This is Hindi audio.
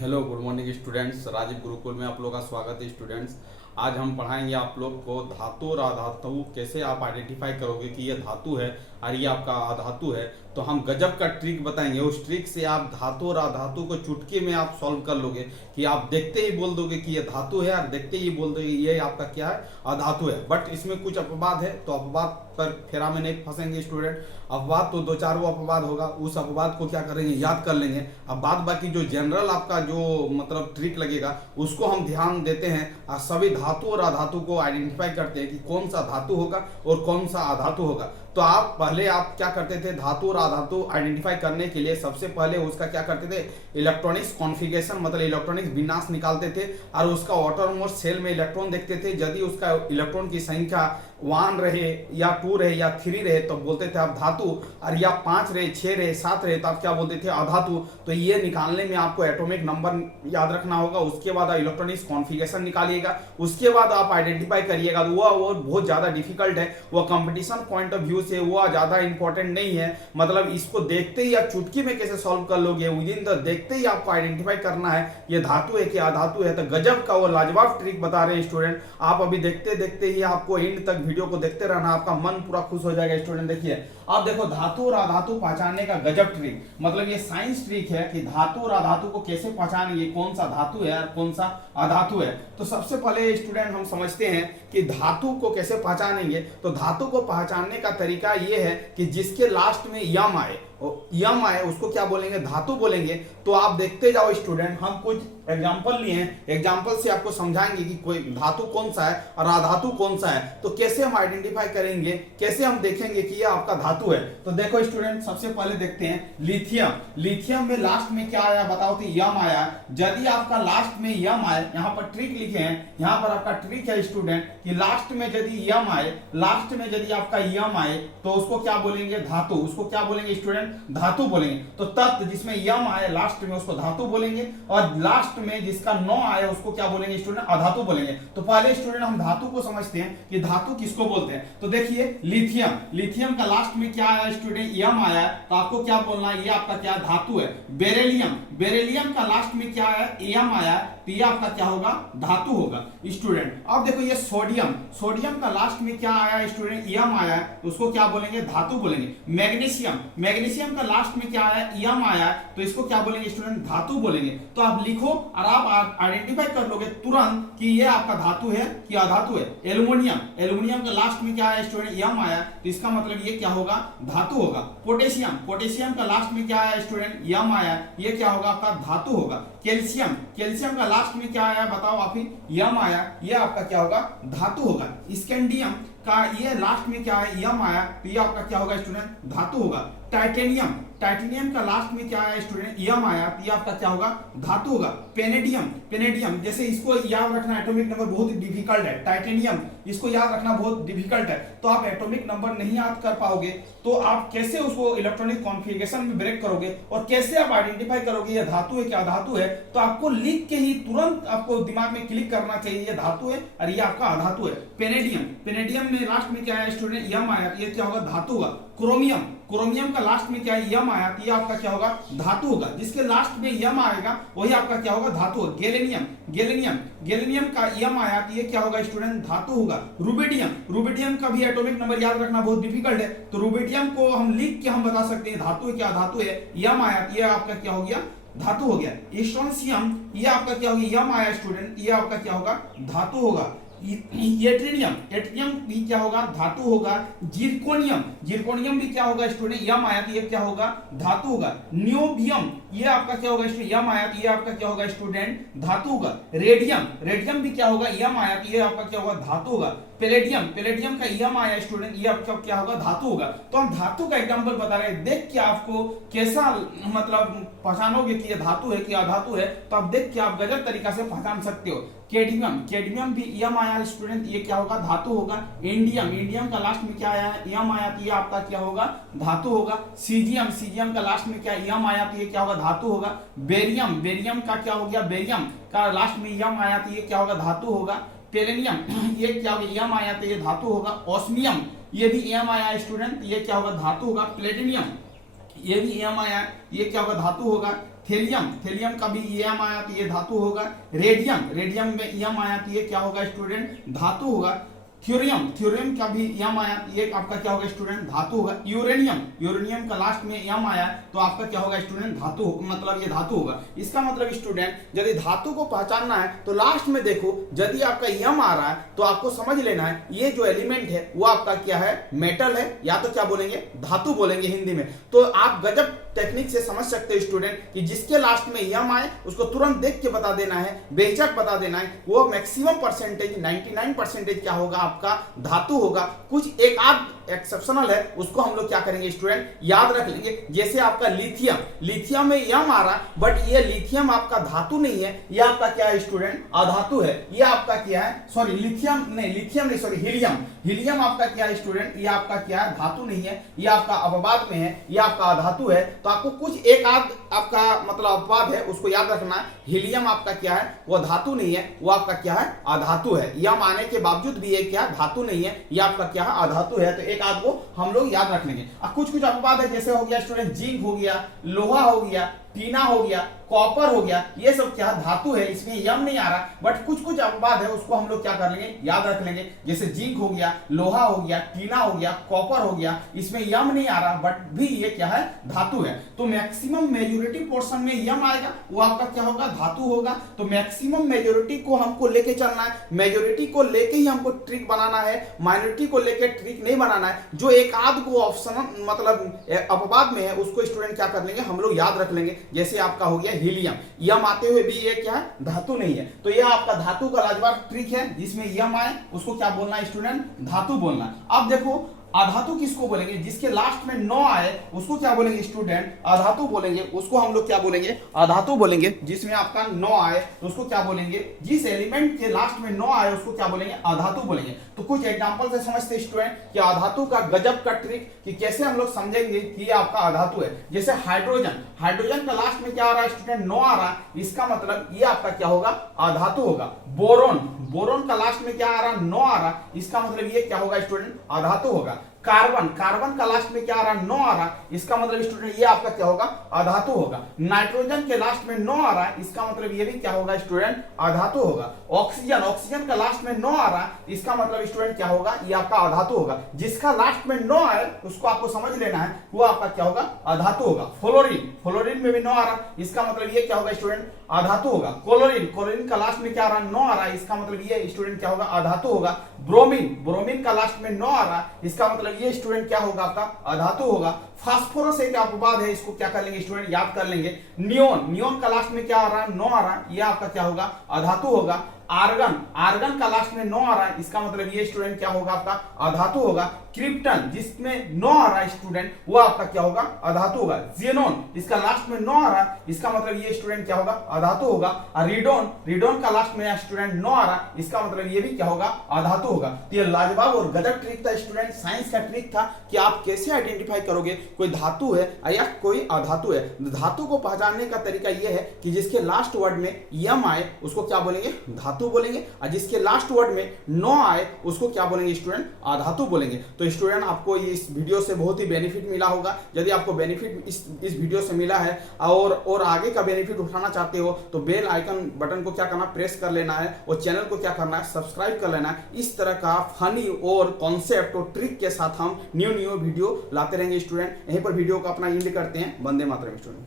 Hello good morning students. Rajiv Gurukul में आप लोग का स्वागत है स्टूडेंट्स। आज हम पढ़ाएंगे आप लोग को धातु और अधातु कैसे आप आइडेंटिफाई करोगे कि ये धातु है और ये आपका अधातु है। तो हम गजब का ट्रिक बताएंगे, उस ट्रिक से आप धातु और अधातु को चुटकी में आप सॉल्व कर लोगे कि आप देखते ही बोल दोगे कि ये धातु है और देखते ही बोल दोगे ये आपका क्या है, अधातु है। बट इसमें कुछ अपवाद है, तो अपवाद पर फेरा में नहीं फंसेंगे स्टूडेंट। अपवाद तो दो चार वो अपवाद होगा, उस अपवाद को क्या करेंगे, याद कर लेंगे। अब बाद बाकी जो जनरल आपका जो मतलब ट्रिक लगेगा उसको हम ध्यान देते हैं और सभी धातु और अधातु को आइडेंटिफाई करते हैं कि कौन सा धातु होगा और कौन सा अधातु होगा। तो आप पहले आप क्या करते थे, धातु और अधातु आइडेंटिफाई करने के लिए सबसे पहले उसका क्या करते थे, इलेक्ट्रॉनिक्स कॉन्फ़िगरेशन मतलब इलेक्ट्रॉनिक्स विन्यास निकालते थे और उसका ऑटोनोमस सेल में इलेक्ट्रॉन देखते थे। यदि उसका इलेक्ट्रॉन की संख्या 1 रहे या 2 रहे या 3 रहे तो बोलते थे आप धातु, और या 5 रहे 6 रहे 7 रहे तो आप क्या बोलते थे, अधातु। तो ये निकालने में आपको एटॉमिक नंबर याद रखना होगा। उसके बाद इलेक्ट्रॉनिक्स कॉन्फ़िगरेशन निकालिएगा, उसके बाद आप आइडेंटिफाई करिएगा। वो बहुत ज्यादा डिफिकल्ट है, वो कंपटीशन पॉइंट ऑफ व्यू से वो ज्यादा इंपॉर्टेंट नहीं है। मतलब इसको देखते ही आप चुटकी में कैसे सॉल्व कर लोगे, विदिन द देखते ही आपको आइडेंटिफाई करना है ये धातु है कि अधातु है। तो गजब का वो लाजवाब ट्रिक बता रहे हैं स्टूडेंट। आप अभी देखते देखते ही आपको एंड तक वीडियो को देखते रहना, आपका मन पूरा खुश हो जाएगा स्टूडेंट। देखिए आप देखो, धातु और अधातु पहचानने का गजब ट्रिक, मतलब ये साइंस ट्रिक है कि धातु और अधातु को कैसे पहचानेंगे, कौन सा धातु है और कौन सा अधातु है। तो सबसे पहले स्टूडेंट हम समझते हैं कि धातु को कैसे पहचानेंगे। तो धातु को पहचानने का तरीका ये है कि जिसके लास्ट में यम आए उसको क्या बोलेंगे, धातु बोलेंगे। तो आप देखते जाओ स्टूडेंट, हम कुछ एग्जांपल लिए हैं, एग्जांपल से आपको समझाएंगे कि कोई धातु कौन सा है और अधातु कौन सा है। तो कैसे हम आइडेंटिफाई करेंगे, कैसे हम देखेंगे कि ये आपका धातु है। तो देखो स्टूडेंट, सबसे पहले देखते हैं लिथियम। लिथियम में लास्ट में क्या आया बताओ, तो यम आया। यदि आपका लास्ट में यम आए, यहाँ पर ट्रिक लिखे हैं, यहाँ पर आपका ट्रिक है स्टूडेंट कि लास्ट में यदि यम आए, लास्ट में यदि आपका यम आए तो उसको क्या बोलेंगे, धातु। उसको क्या बोलेंगे स्टूडेंट, धातु बोलेंगे। तो तत्व जिसमें यम आए लास्ट में उसको धातु बोलेंगे, और लास्ट में जिसका नो आए उसको क्या बोलेंगे स्टूडेंट, अधातु बोलेंगे। तो पहले स्टूडेंट हम धातु को समझते हैं कि धातु किसको बोलते हैं। तो देखिए लिथियम, लिथियम का लास्ट में क्या आया स्टूडेंट, यम आया, तो आपको क्या बोलना है, ये आपका क्या धातु है। बेरिलियम, बेरिलियम का लास्ट में क्या आया, एम आया, तो ये आपका क्या होगा, धातु होगा स्टूडेंट। अब देखो ये सोडियम, सोडियम का लास्ट में क्या आया स्टूडेंट, एम आया, तो उसको क्या बोलेंगे, धातु बोलेंगे। मैग्नीशियम, मैग्नीशियम का लास्ट में क्या आया, एम आया, तो इसको क्या बोलेंगे स्टूडेंट, धातु बोलेंगे। तो आप लिखो और आप आइडेंटिफाई कर लोगे तुरंत कि ये आपका धातु है कि अधातु है। एल्युमिनियम, एल्युमिनियम का लास्ट में क्या आया स्टूडेंट, एम आया, तो इसका मतलब ये क्या होगा, धातु होगा। पोटेशियम, पोटेशियम का लास्ट में क्या आया स्टूडेंट, एम आया, ये क्या होगा, आपका धातु होगा। कैल्शियम, कैल्शियम का लास्ट में क्या आया बताओ आप ही, यम आया, ये आपका क्या होगा, धातु होगा। स्कैंडियम का ये लास्ट में क्या है, यम आया, तो ये आपका क्या होगा स्टूडेंट, धातु होगा। टाइटेनियम, टाइटेनियम का लास्ट में क्या आया स्टूडेंट, यम आया, तो ये आपका क्या होगा, धातु होगा। पेनेडियम, पेनेडियम जैसे इसको याद रखना, एटॉमिक नंबर बहुत डिफिकल्ट है। टाइटेनियम इसको याद रखना बहुत डिफिकल्ट है, तो आप एटॉमिक नंबर नहीं याद कर पाओगे तो आप कैसे उसको इलेक्ट्रॉनिक कॉन्फ़िगरेशन में ब्रेक करोगे और कैसे आप आइडेंटिफाई करोगे ये धातु है क्या अधातु है। तो आपको लिख के ही तुरंत आपको दिमाग में क्लिक करना चाहिए ये धातु है और ये आपका अधातु है। पेनेडियम, पेनेडियम में लास्ट में क्या आया स्टूडेंट, यम आया, तो ये क्या होगा, धातु होगा। क्रोमियम, क्रोमियम का लास्ट में क्या है, यम आया, तो ये आपका क्या होगा, धातु होगा। जिसके लास्ट में यम आएगा वही आपका क्या होगा, धातु होगा। गैलेनियम, गैलेनियम, गैलेनियम का यम आया, तो ये क्या होगा स्टूडेंट, धातु होगा। रुबिडियम, रुबिडियम का भी एटॉमिक नंबर याद रखना बहुत डिफिकल्ट है, तो रुबिडियम को हम लिख के हम बता सकते हैं धातु है क्या अधातु है। यम आया, ये आपका क्या हो गया, धातु हो गया। स्ट्रोंशियम, ये आपका क्या हो गया, यम आया स्टूडेंट, ये आपका क्या होगा, धातु होगा। एट्रिनियम, एट्रिनियम भी क्या होगा, धातु होगा। जिरकोनियम, जिरकोनियम भी क्या होगा स्टूडेंट, यम आया, तो ये क्या होगा, धातु होगा। नियोबियम, ये आपका क्या होगा स्टूडेंट, यम आया, तो ये आपका क्या होगा स्टूडेंट, धातु होगा। रेडियम, रेडियम भी क्या होगा, यम आया, तो ये आपका क्या होगा, धातु होगा। पैलेडियम, पैलेडियम का यम आया स्टूडेंट, ये आपका क्या होगा, धातु होगा। तो हम धातु का एग्जांपल बता रहे हैं, देख के आपको कैसा मतलब पहचानोगे कि ये धातु है कि अधातु है, तो आप देख के आप गजब तरीका से पहचान सकते हो। कैडमियम, कैडमियम भी यम आया स्टूडेंट, ये क्या होगा, धातु होगा। इंडियम, इंडियम का लास्ट में क्या आया, यम आया, तो ये आपका क्या होगा, धातु होगा। सीजियम, सीजियम का लास्ट में क्या यम आया, तो ये क्या होगा, धातु होगा। बेरियम, बेरियम का क्या हो गया, बेरियम का लास्ट में यम आया, तो ये क्या होगा, धातु होगा। पेलेनियम, ये क्या होगा, यम आया, तो ये धातु होगा। ऑस्मियम, ये भी यम आया स्टूडेंट, ये क्या होगा, धातु होगा। प्लेटिनियम, ये भी एम आया, ये क्या होगा, धातु होगा। थेलियम, थेलियम का भी एम आया तो ये धातु होगा। रेडियम, रेडियम में एम आया तो ये क्या होगा स्टूडेंट, धातु होगा। थ्योरियम, थ्योरियम का भी एम आया, ये आपका क्या होगा स्टूडेंट, धातु होगा। यूरेनियम, यूरेनियम का लास्ट में एम आया तो आपका क्या होगा स्टूडेंट, धातु, मतलब ये धातु होगा। इसका मतलब स्टूडेंट यदि धातु को पहचानना है तो लास्ट में देखो, यदि आपका एम आ रहा है तो आपको समझ लेना है ये जो एलिमेंट है वो आपका क्या है, मेटल है, या तो क्या बोलेंगे, धातु बोलेंगे हिंदी में। तो आप गजब टेक्निक से समझ सकते हो स्टूडेंट कि जिसके लास्ट में एम आए उसको तुरंत देख के बता देना है, बेझक बता देना है, वो मैक्सिमम परसेंटेज 99% क्या होगा, आपका धातु होगा। कुछ एक आध एक्सेप्शनल है उसको हम लोग क्या करेंगे स्टूडेंट, याद रख लेंगे। जैसे आपका लिथियम, लिथियम में एम आ रहा बट ये लिथियम आपका धातु नहीं है, ये आपका क्या है स्टूडेंट, अधातु है। ये आपका क्या है, सॉरी लिथियम नहीं सॉरी हीलियम, हीलियम आपका क्या है स्टूडेंट, ये आपका क्या है, धातु नहीं है, ये आपका अपवाद में है, ये आपका अधातु है। तो आपको कुछ एक आध आपका मतलब अपवाद है उसको याद रखना है। हीलियम आपका क्या है, वो धातु नहीं है, वो आपका क्या है, अधातु है। यम आने के बावजूद भी ये क्या धातु नहीं है, ये आपका क्या है, अधातु है। तो एक आध को हम लोग याद रख लेंगे। अब कुछ कुछ अपवाद है, जैसे हो गया स्टूडेंट जिंक हो गया, लोहा हो गया, टीना हो गया, कॉपर हो गया, ये सब क्या धातु है, इसमें यम नहीं आ रहा बट कुछ कुछ अपवाद है उसको हम लोग क्या कर लेंगे, याद रख लेंगे। जैसे जिंक हो गया, लोहा हो गया, टीना हो गया, कॉपर हो गया, इसमें यम नहीं आ रहा बट भी ये क्या है, धातु है। तो मैक्सिमम मेजॉरिटी पोर्शन में यम आएगा, वो आपका क्या होगा, धातु होगा। तो मैक्सिमम मेजॉरिटी को हमको लेके चलना है, मेजॉरिटी को लेके ही हमको ट्रिक बनाना है, माइनॉरिटी को लेके ट्रिक नहीं बनाना है। जो एक आध को ऑप्शन मतलब अपवाद में है उसको स्टूडेंट क्या कर लेंगे, हम लोग याद रख लेंगे। जैसे आपका हो गया हीलियम, यम आते हुए भी ये क्या है, धातु नहीं है। तो ये आपका धातु का लाजवाब ट्रिक है, जिसमें यम आए उसको क्या बोलना है स्टूडेंट, धातु बोलना। अब देखो अधातु किसको बोलेंगे, जिसके लास्ट में नो आए उसको क्या बोलेंगे स्टूडेंट, अधातु बोलेंगे। उसको हम लोग क्या बोलेंगे, अधातु बोलेंगे। जिसमें आपका नो आए तो उसको क्या बोलेंगे, जिस एलिमेंट के लास्ट में नो आए उसको क्या बोलेंगे, अधातु बोलेंगे। तो कुछ एग्जांपल से समझते स्टूडेंट कि अधातु का गजब का ट्रिक कि कैसे हम लोग समझेंगे कि ये आपका अधातु है। जैसे हाइड्रोजन, हाइड्रोजन का लास्ट में क्या आ रहा है स्टूडेंट, नो आ रहा है, इसका मतलब ये आपका क्या होगा, अधातु होगा। बोरोन, बोरोन का लास्ट में क्या आ रहा है, नो आ रहा, इसका मतलब ये क्या होगा स्टूडेंट, अधातु होगा। कार्बन, कार्बन का लास्ट में क्या आ रहा है, नो आ रहा, इसका मतलब स्टूडेंट ये आपका क्या होगा, अधातु होगा। नाइट्रोजन के लास्ट में नो आ रहा है, इसका मतलब ये भी क्या होगा स्टूडेंट, अधातु होगा। ऑक्सीजन, ऑक्सीजन का लास्ट में नो आ रहा, इसका मतलब स्टूडेंट क्या होगा, ये आपका अधातु होगा। जिसका लास्ट में नो आए उसको आपको समझ लेना है, वो आपका क्या होगा, अधातु होगा। फ्लोरीन, फ्लोरीन में भी नो आ रहा, इसका मतलब ये क्या होगा स्टूडेंट, अधातु होगा। क्लोरीन, क्लोरीन का लास्ट में क्या आ रहा, नो आ रहा, इसका मतलब ये स्टूडेंट क्या होगा, अधातु होगा। ब्रोमीन, ब्रोमीन का लास्ट में नो आ रहा, इसका मतलब ये स्टूडेंट क्या होगा, आपका अधातु होगा। फास्फोरस एक अपवाद है, इसको क्या कर लेंगे स्टूडेंट, याद कर लेंगे। नियोन, नियोन का लास्ट में क्या आ रहा है, नो आ रहा, ये आपका क्या होगा, अधातु होगा। आर्गन, आर्गन का लास्ट में नो आ रहा है, इसका मतलब ये स्टूडेंट क्या होगा, आपका अधातु होगा। क्रिप्टन, जिसमें नो आ रहा है स्टूडेंट, वो आपका क्या होगा, अधातु होगा। ज़ेनोन, इसका लास्ट में नो आ रहा है, इसका मतलब ये स्टूडेंट क्या होगा, अधातु होगा। रिडोन, रिडोन का लास्ट में स्टूडेंट नो आ रहा, इसका मतलब ये भी क्या होगा, अधातु होगा। तो ये लाजवाब और गजब ट्रिक था स्टूडेंट, साइंस का ट्रिक था कि आप कैसे आइडेंटिफाई करोगे कोई धातु है या कोई अधातु है। धातु को पहचानने का तरीका यह है कि जिसके लास्ट वर्ड में यम आए उसको क्या बोलेंगे, धातु बोलेंगे, और जिसके लास्ट वर्ड में नो आए उसको क्या बोलेंगे स्टूडेंट, अधातु बोलेंगे। तो स्टूडेंट आपको इस वीडियो से बहुत ही बेनिफिट मिला होगा। यदि आपको बेनिफिट इस वीडियो से मिला है और आगे का बेनिफिट उठाना चाहते हो तो बेल आइकन बटन को क्या करना, प्रेस कर लेना है, और चैनल को क्या करना है, सब्सक्राइब कर लेना है। इस तरह का फनी और कॉन्सेप्ट और ट्रिक के साथ हम न्यू वीडियो लाते रहेंगे स्टूडेंट। यहीं पर वीडियो को अपना एंड करते हैं। वंदे मातरम स्टूडेंट।